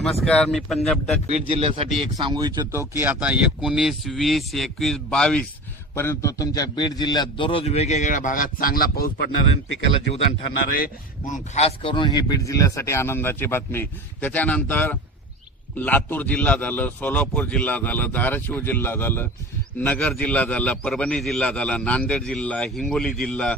नमस्कार, मी पंजाब डक बीड जिल्ह्यासाठी एक सांगू इच्छितो की आता 19, 20, 21, 22 पर्यंत तुमच्या बीड जिल्ह्यात दररोज वेगवेगळ्या भागात चांगला पाऊस पडणार आहे, पिकाला जीवदान ठरणार आहे। म्हणून खास करून हे बीड जिल्ह्यासाठी आनंदाची बातमी। त्याच्यानंतर लातूर जिल्हा झालं, सोलापूर जिल्हा झालं, धाराशिव जिल्हा झालं, नगर जिल्हा झाला, परभणी जिल्हा झाला, नांदेड जिल्हा, हिंगोली जिल्हा,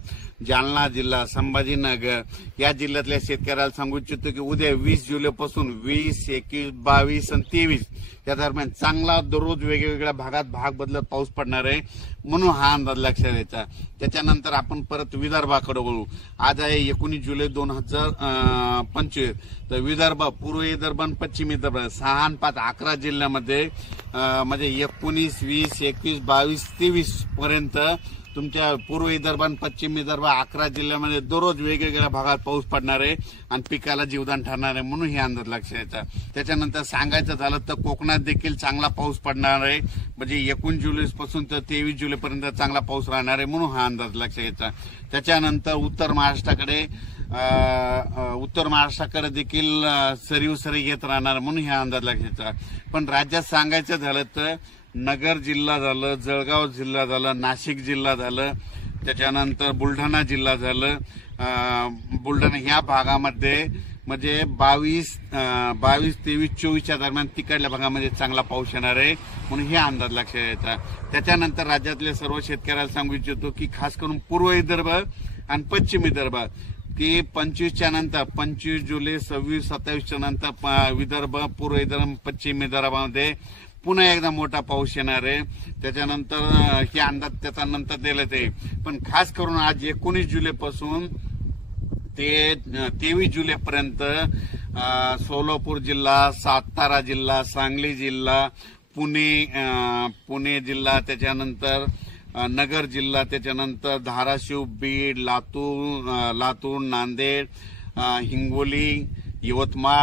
जालना जिल्हा, संभाजीनगर या जिल्ह्यातल्या शेतकऱ्याला सांगू इच्छितो की उद्या 20 जुलैपासून 20, 21, 22 आणि 23 या दरम्यान चांगला दररोज वेगवेगळ्या भागात भाग बदलत पाऊस पडणार आहे, म्हणून हा अंदाज लक्षात घ्यायचा। त्याच्यानंतर आपण परत विदर्भाकडे वळू। आज आहे 19 जुलै 2025। तर विदर्भ, पूर्व विदर्भ आणि पश्चिम विदर्भ 6 आणि 5 11 जिल्ह्यामध्ये म्हणजे 19, 20, 21, 22, 23 पर्यंत तुमच्या पूर्व विदर्भ आणि पश्चिम विदर्भ 11 जिल्ह्यामध्ये दररोज वेगवेगळ्या भागात पाऊस पडणार आहे आणि पिकाला जीवदान ठरणार आहे, म्हणून हे अंदाज लक्षात घ्यायचा। त्याच्यानंतर सांगायचं झालं तर कोकणात देखील चांगला पाऊस पडणार आहे, म्हणजे 19 जुलैपासून तर 23 जुलैपर्यंत चांगला पाऊस राहणार आहे, म्हणून हा अंदाज लक्षात घ्यायचा। त्याच्यानंतर उत्तर महाराष्ट्राकडे देखील सरीव सरी येत राहणार, म्हणून हा अंदाज लक्षात घ्यायचा। पण राज्यात सांगायचं झालं तर नगर जिल्हा झालं, जळगाव जिल्हा झालं, नाशिक जिल्हा झालं, त्याच्यानंतर बुलढाणा जिल्हा झालं, बुलढाणा ह्या भागामध्ये म्हणजे 22, 23, 24च्या दरम्यान तिकडल्या भागामध्ये चांगला पाऊस येणार आहे, म्हणून हे अंदाज लक्षात घ्यायचा। त्याच्यानंतर राज्यातले सर्व शेतकऱ्याला सांगू इच्छितो की खास करून पूर्व विदर्भ आणि पश्चिम विदर्भ की 25च्या नंतर 25 जुलै, 26, 27च्या नंतर विदर्भ, पूर्व विदर्भ, पश्चिम विदर्भामध्ये पुन्हा एकदा मोठा पाऊस येणार आहे। त्याच्यानंतर हे अंदाज त्याचा नंतर दिले ते, पण खास करून आज 19 जुलैपासून ते 23 जुलैपर्यंत सोलापूर जिल्हा, सातारा जिल्हा, सांगली जिल्हा, पुणे जिल्हा, त्याच्यानंतर नगर जिल्हा, त्याच्यानंतर धाराशिव, बीड, लातूर, नांदेड, हिंगोली, यवतमाळ